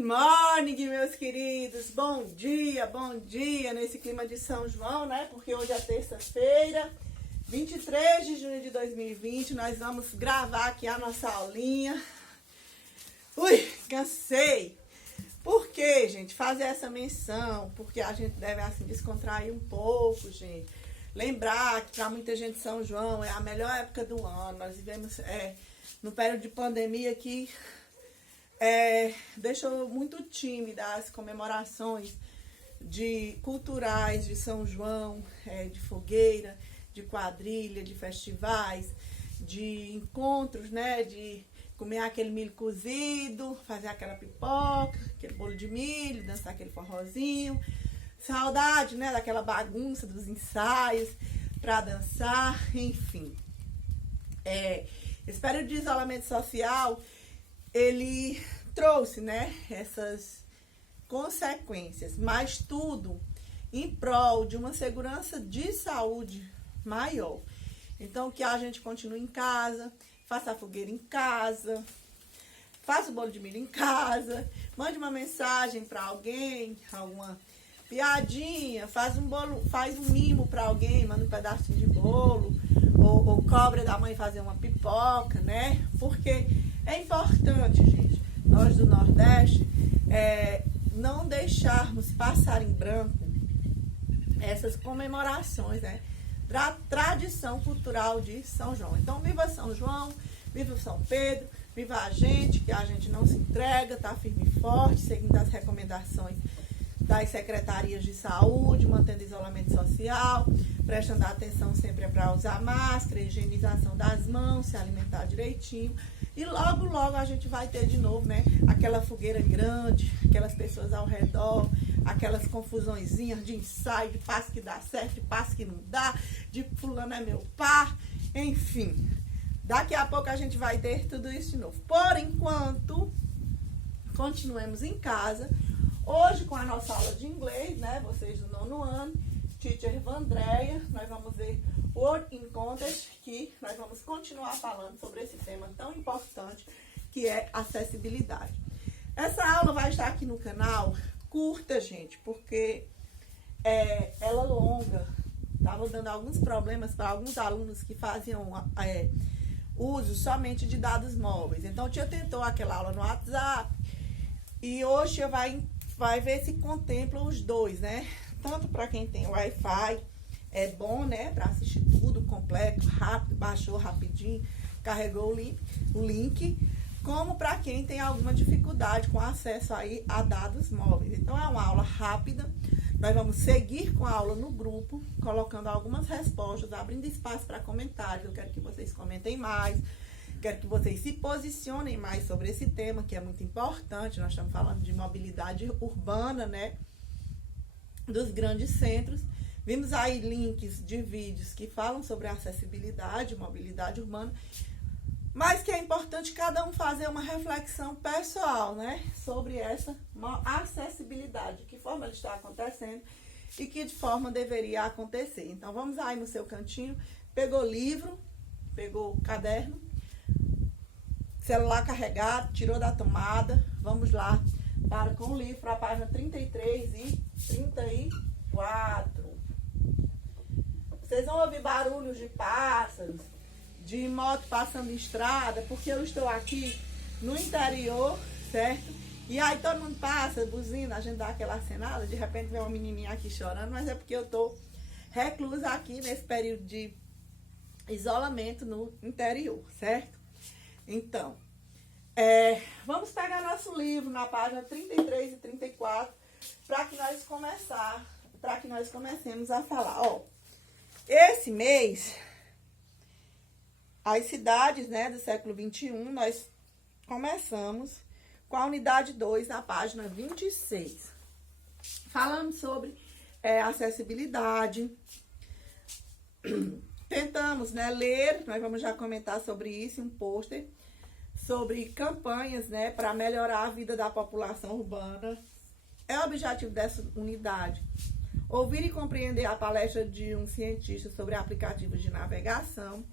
morning, meus queridos. Bom dia, nesse clima de São João, né? Porque hoje é terça-feira, 23 de junho de 2020. Nós vamos gravar aqui a nossa aulinha. Ui, cansei. Por que, gente? Fazer essa menção, porque a gente deve, assim, descontrair um pouco, gente. Lembrar que para muita gente São João é a melhor época do ano. Nós vivemos no período de pandemia que deixou muito tímida as comemorações culturais de São João, de fogueira, de quadrilha, de festivais, de encontros, né? De comer aquele milho cozido, fazer aquela pipoca, aquele bolo de milho, dançar aquele forrozinho. Saudade, né? Daquela bagunça dos ensaios para dançar, enfim. Esse período de isolamento social, ele trouxe, né, essas consequências, mas tudo em prol de uma segurança de saúde maior. Então, que a gente continue em casa, faça a fogueira em casa, faça o bolo de milho em casa, mande uma mensagem para alguém, alguma piadinha, faz um mimo para alguém, manda um pedacinho de bolo, ou cobra da mãe fazer uma pipoca, né? Porque é importante, gente, nós do Nordeste, não deixarmos passar em branco essas comemorações, né? Da tradição cultural de São João. Então, viva São João, viva São Pedro, viva a gente, que a gente não se entrega, tá firme e forte, seguindo as recomendações das secretarias de saúde, mantendo isolamento social, prestando atenção sempre para usar máscara, higienização das mãos, se alimentar direitinho. E logo, logo a gente vai ter de novo, né? Aquela fogueira grande, aquelas pessoas ao redor, aquelas confusõezinhas de ensaio, de passo que dá certo, de passo que não dá, de fulano é meu par, enfim. Daqui a pouco a gente vai ter tudo isso de novo. Por enquanto, continuemos em casa. Hoje, com a nossa aula de inglês, né? Vocês do 9º ano, Teacher Vandréia, nós vamos ver Word in Context, que nós vamos continuar falando sobre esse tema tão importante, que é acessibilidade. Essa aula vai estar aqui no canal, curta, gente, porque ela é longa. Estava dando alguns problemas para alguns alunos que faziam uso somente de dados móveis. Então, a tia tentou aquela aula no WhatsApp e hoje vai ver se contempla os dois, né? Tanto para quem tem Wi-Fi, é bom, né? Para assistir tudo completo, rápido, baixou rapidinho, carregou o link, como para quem tem alguma dificuldade com acesso aí a dados móveis. Então, é uma aula rápida. Nós vamos seguir com a aula no grupo, colocando algumas respostas, abrindo espaço para comentários. Eu quero que vocês comentem mais. Quero que vocês se posicionem mais sobre esse tema, que é muito importante. Nós estamos falando de mobilidade urbana, né? Dos grandes centros. Vimos aí links de vídeos que falam sobre acessibilidade, mobilidade urbana. Mas que é importante cada um fazer uma reflexão pessoal, né? Sobre essa acessibilidade. De que forma ela está acontecendo e que de forma deveria acontecer. Então, vamos aí no seu cantinho. Pegou livro, pegou caderno, celular carregado, tirou da tomada. Vamos lá com o livro para a página 33 e 34. Vocês vão ouvir barulhos de pássaros, de moto passando em estrada, porque eu estou aqui no interior, certo? E aí todo mundo passa, buzina, a gente dá aquela acenada, de repente vem uma menininha aqui chorando, mas é porque eu estou reclusa aqui nesse período de isolamento no interior, certo? Então, vamos pegar nosso livro na página 33 e 34 para que nós comecemos a falar. Ó, esse mês, as cidades, né, do século XXI, nós começamos com a unidade 2 na página 26. Falando sobre acessibilidade. Tentamos, né, ler, nós vamos já comentar sobre isso, um pôster sobre campanhas, né, para melhorar a vida da população urbana. É o objetivo dessa unidade. Ouvir e compreender a palestra de um cientista sobre aplicativos de navegação.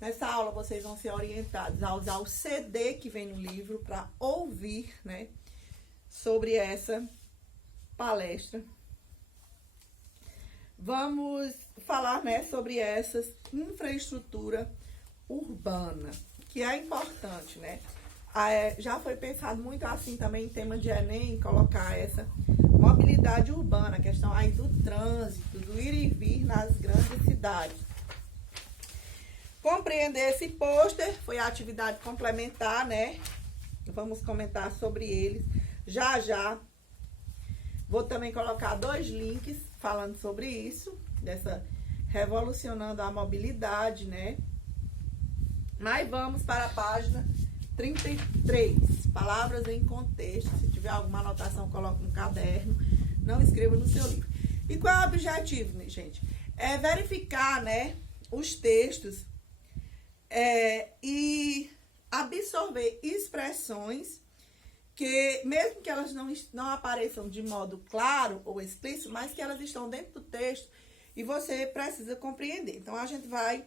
Nessa aula vocês vão ser orientados a usar o CD que vem no livro para ouvir, né, sobre essa palestra. Vamos falar, né, sobre essa infraestrutura urbana, que é importante, né? Já foi pensado muito assim também em tema de Enem, colocar essa mobilidade urbana, a questão aí do trânsito, do ir e vir nas grandes cidades. Compreender esse pôster foi a atividade complementar, né? Vamos comentar sobre eles já já. Vou também colocar 2 links falando sobre isso, dessa revolucionando a mobilidade, né? Mas vamos para a página 33, palavras em contexto. Se tiver alguma anotação, coloque no caderno, não escreva no seu livro. E qual é o objetivo, né, gente? É verificar, né, os textos e absorver expressões que, mesmo que elas não apareçam de modo claro ou explícito, mas que elas estão dentro do texto e você precisa compreender. Então, a gente vai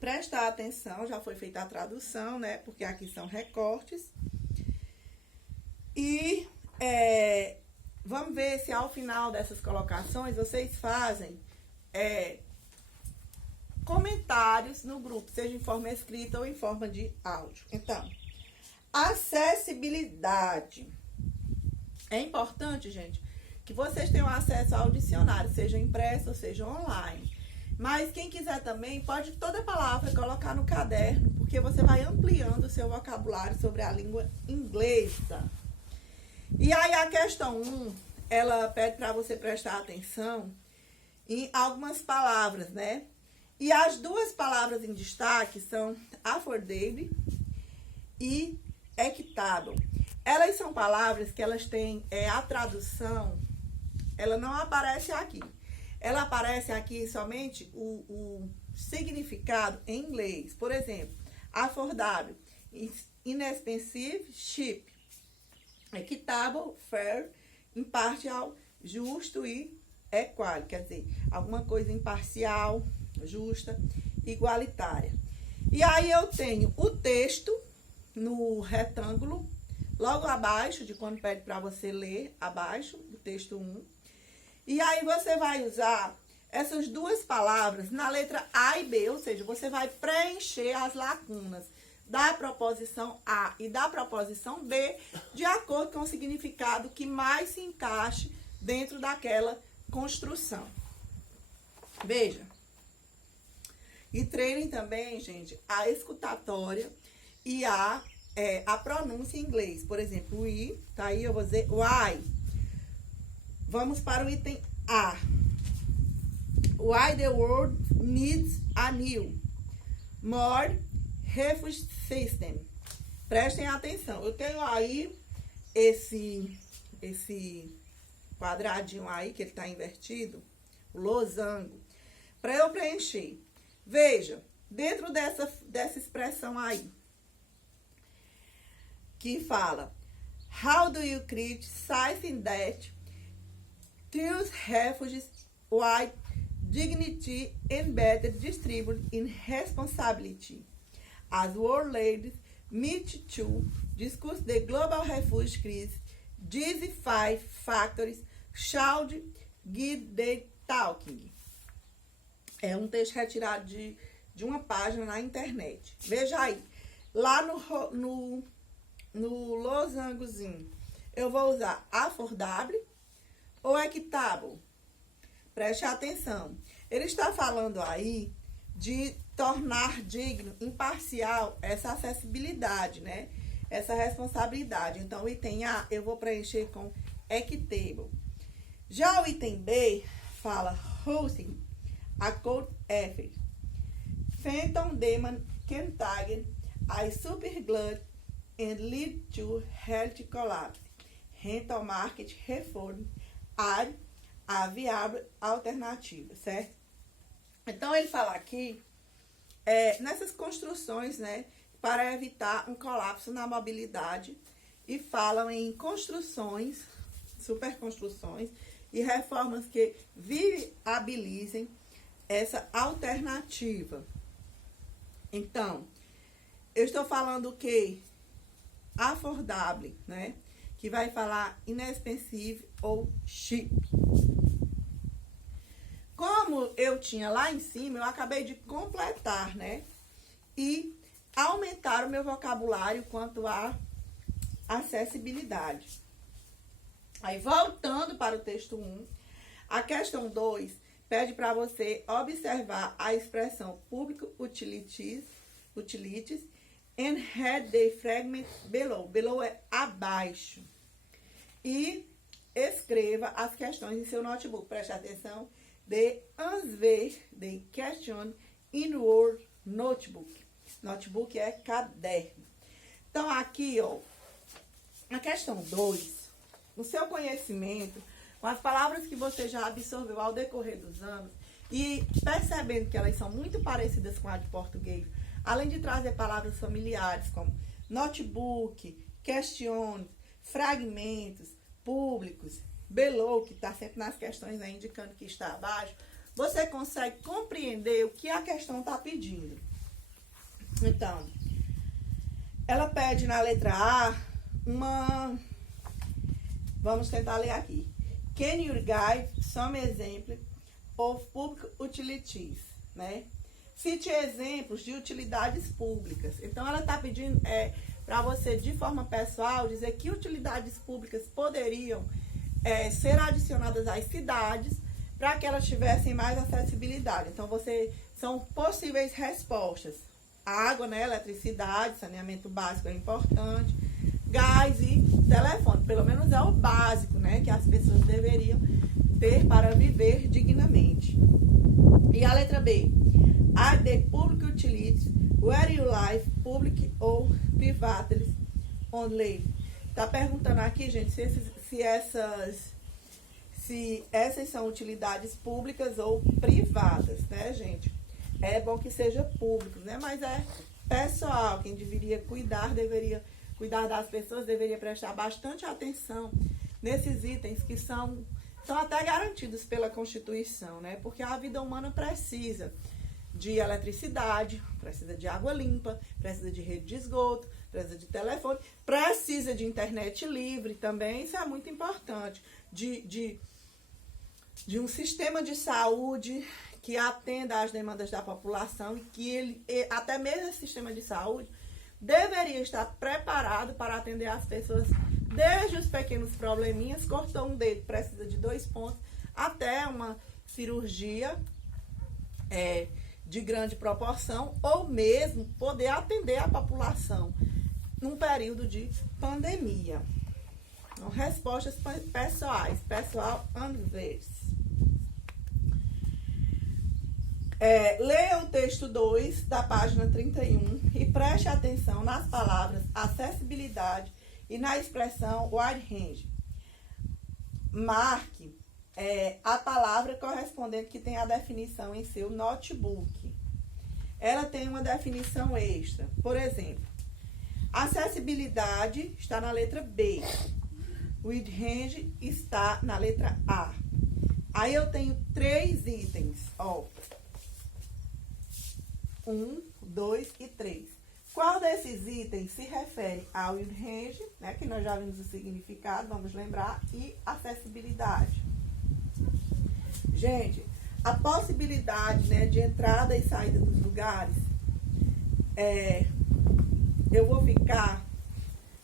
prestar atenção, já foi feita a tradução, né? Porque aqui são recortes. E vamos ver se ao final dessas colocações vocês fazem comentários no grupo, seja em forma escrita ou em forma de áudio. Então, acessibilidade. É importante, gente, que vocês tenham acesso ao dicionário, seja impresso ou seja online. Mas quem quiser também, pode toda palavra colocar no caderno, porque você vai ampliando o seu vocabulário sobre a língua inglesa. E aí a questão 1, ela pede para você prestar atenção em algumas palavras, né? E as 2 palavras em destaque são affordable e equitable. Elas são palavras que elas têm a tradução, ela não aparece aqui. Ela aparece aqui somente o significado em inglês. Por exemplo, affordable, inexpensive, cheap. Equitable, fair, impartial, justo e equal. Quer dizer, alguma coisa imparcial, justa, igualitária. E aí eu tenho o texto no retângulo, logo abaixo de quando pede para você ler, abaixo do texto 1. E aí você vai usar essas 2 palavras na letra A e B, ou seja, você vai preencher as lacunas da proposição A e da proposição B de acordo com o significado que mais se encaixe dentro daquela construção. Veja. E treinem também, gente, a escutatória e a pronúncia em inglês. Por exemplo, o I, tá aí, eu vou dizer why. Vamos para o item A. Why the world needs a new, more refugee system. Prestem atenção. Eu tenho aí esse quadradinho aí, que ele está invertido, o losango, para eu preencher. Veja, dentro dessa expressão aí, que fala, how do you create something that treats refugees with dignity and better distributed in responsibility? As world leaders meet to discuss the global refugee crisis, these 5 factors should guide the talking. É um texto retirado de uma página na internet. Veja aí, lá no losangozinho, eu vou usar affordable ou equitable. Preste atenção. Ele está falando aí de tornar digno, imparcial, essa acessibilidade, né? Essa responsabilidade. Então, o item A eu vou preencher com equitable. Já o item B fala hosting a cold effort. Phantom demon can target a superglut and lead to health collapse. Rental market reform add a viável alternativa, certo? Então, ele fala aqui nessas construções, né, para evitar um colapso na mobilidade, e falam em construções, superconstruções e reformas que viabilizem essa alternativa. Então, eu estou falando que affordable, né, que vai falar inexpensive ou cheap. Como eu tinha lá em cima, eu acabei de completar, né? E aumentar o meu vocabulário quanto à acessibilidade. Aí, voltando para o texto 1, a questão 2 pede para você observar a expressão public utilities and read the fragment below. Below é abaixo. E escreva as questões em seu notebook. Preste atenção. The answer the question in your notebook. Notebook é caderno. Então, aqui, ó, a questão 2, no seu conhecimento, com as palavras que você já absorveu ao decorrer dos anos e percebendo que elas são muito parecidas com a de português, além de trazer palavras familiares como notebook, question, fragmentos, públicos, below, que está sempre nas questões aí indicando que está abaixo, você consegue compreender o que a questão está pedindo. Então, ela pede na letra A vamos tentar ler aqui. Can you give some examples of public utilities, né? Cite exemplos de utilidades públicas. Então, ela está pedindo para você, de forma pessoal, dizer que utilidades públicas poderiam ser adicionadas às cidades para que elas tivessem mais acessibilidade. Então, são possíveis respostas. Água, né, eletricidade, saneamento básico é importante, gás e telefone. Pelo menos é o básico, né, que as pessoas deveriam ter para viver dignamente. E a letra B. Are the public utilities where you live public or private only? Tá perguntando aqui, gente, se essas são utilidades públicas ou privadas, né, gente? É bom que seja público, né? Mas é pessoal, quem deveria cuidar das pessoas, deveria prestar bastante atenção nesses itens que são até garantidos pela Constituição, né? Porque a vida humana precisa de eletricidade, precisa de água limpa, precisa de rede de esgoto, precisa de telefone, precisa de internet livre também, isso é muito importante, de um sistema de saúde que atenda às demandas da população, que até mesmo esse sistema de saúde deveria estar preparado para atender as pessoas desde os pequenos probleminhas, cortou um dedo, precisa de 2 pontos, até uma cirurgia de grande proporção, ou mesmo poder atender a população num período de pandemia. Então, respostas pessoais, pessoal Anvers. Leia o texto 2 da página 31 e preste atenção nas palavras acessibilidade e na expressão wide range. Marque a palavra correspondente que tem a definição em seu notebook. Ela tem uma definição extra. Por exemplo, acessibilidade está na letra B. Wide range está na letra A. Aí eu tenho 3 itens, ó. 1, 2 e 3. Qual desses itens se refere ao wide range, né, que nós já vimos o significado, vamos lembrar, e acessibilidade? Gente, a possibilidade, né, de entrada e saída dos lugares, eu vou ficar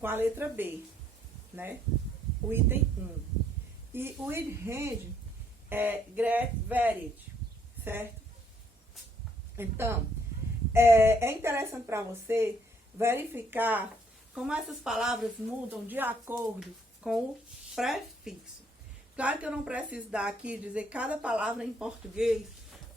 com a letra B, né, o item 1. E o wide range é great variety, certo? Então, é interessante para você verificar como essas palavras mudam de acordo com o prefixo. Claro que eu não preciso dar aqui, dizer cada palavra em português.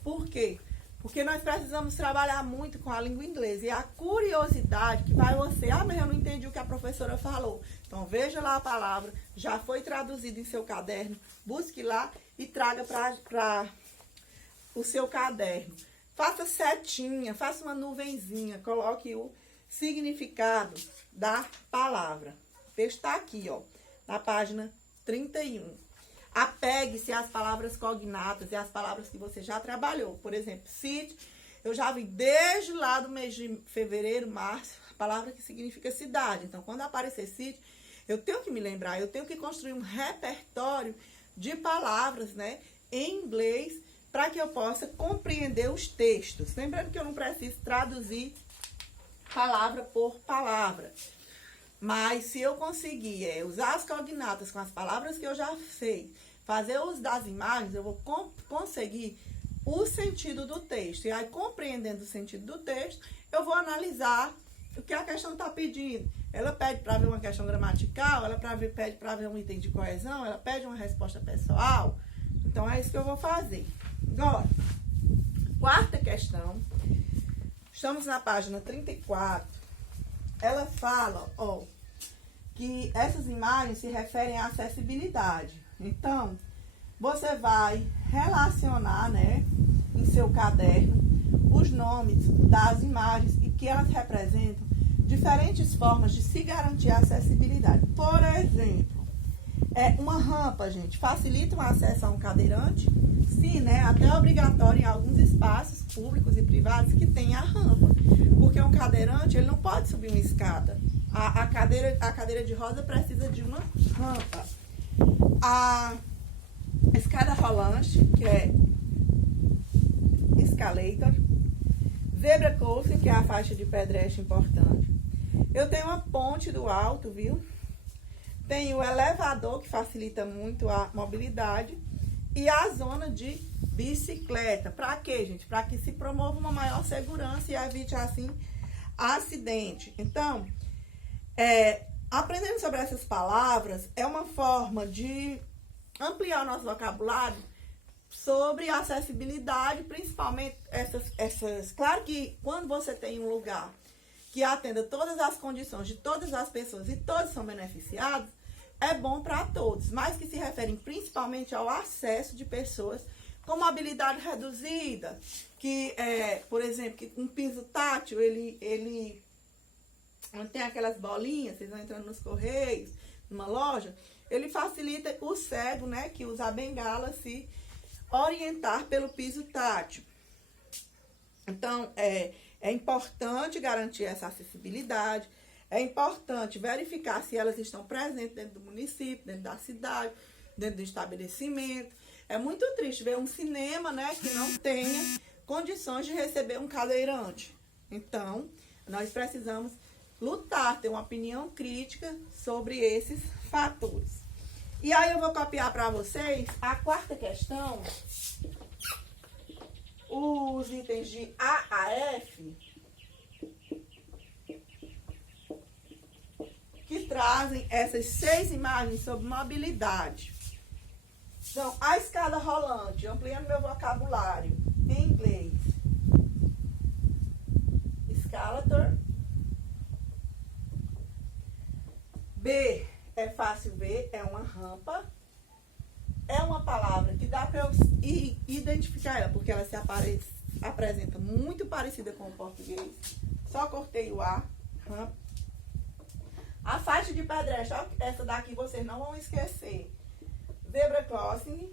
Por quê? Porque nós precisamos trabalhar muito com a língua inglesa. E a curiosidade que vai você, mas eu não entendi o que a professora falou. Então, veja lá a palavra, já foi traduzida em seu caderno, busque lá e traga para o seu caderno. Faça setinha, faça uma nuvenzinha, coloque o significado da palavra. O texto está aqui, ó, na página 31. Apegue-se às palavras cognatas e às palavras que você já trabalhou. Por exemplo, city, eu já vi desde lá do mês de fevereiro, março, a palavra que significa cidade. Então, quando aparecer city, Eu tenho que me lembrar, eu tenho que construir um repertório de palavras, né, em inglês, para que eu possa compreender os textos. Lembrando que eu não preciso traduzir palavra por palavra. Mas se eu conseguir usar as cognatas com as palavras que eu já sei, fazer uso das imagens, eu vou conseguir o sentido do texto. E aí, compreendendo o sentido do texto, eu vou analisar o que a questão está pedindo. Ela pede para ver uma questão gramatical, ela pede para ver um item de coesão, ela pede uma resposta pessoal. Então, é isso que eu vou fazer. Agora, quarta questão. Estamos na página 34. Ela fala, ó, que essas imagens se referem à acessibilidade. Então, você vai relacionar, né, em seu caderno, os nomes das imagens e que elas representam diferentes formas de se garantir a acessibilidade. Por exemplo, uma rampa, gente, facilita o acesso a um cadeirante? Sim, né? Até é obrigatório em alguns espaços públicos e privados que tenha a rampa. Porque um cadeirante, ele não pode subir uma escada. A cadeira de roda precisa de uma rampa. A escada rolante, que é escalator. Zebra crossing, que é a faixa de pedestre importante. Eu tenho uma ponte do alto, viu? Tem o elevador, que facilita muito a mobilidade. E a zona de bicicleta. Para quê, gente? Para que se promova uma maior segurança e evite, assim, acidente. Então, aprendendo sobre essas palavras é uma forma de ampliar o nosso vocabulário sobre acessibilidade, principalmente essas. Claro que quando você tem um lugar que atenda todas as condições de todas as pessoas e todos são beneficiados, é bom para todos, mas que se referem principalmente ao acesso de pessoas com mobilidade reduzida, que, por exemplo, que um piso tátil, ele tem aquelas bolinhas, vocês vão entrando nos correios, numa loja, ele facilita o cego, né, que usa a bengala, se orientar pelo piso tátil. Então, é importante garantir essa acessibilidade. É importante verificar se elas estão presentes dentro do município, dentro da cidade, dentro do estabelecimento. É muito triste ver um cinema, né, que não tenha condições de receber um cadeirante. Então, nós precisamos lutar, ter uma opinião crítica sobre esses fatores. E aí eu vou copiar para vocês a quarta questão, os itens de A a F, que trazem essas 6 imagens sobre mobilidade. Então, a escada rolante, ampliando meu vocabulário em inglês. Escalator. B, é fácil ver, é uma rampa. É uma palavra que dá para eu identificar ela, porque ela se apresenta muito parecida com o português. Só cortei o A, rampa. A faixa de pedestre, essa daqui vocês não vão esquecer. Zebra crossing.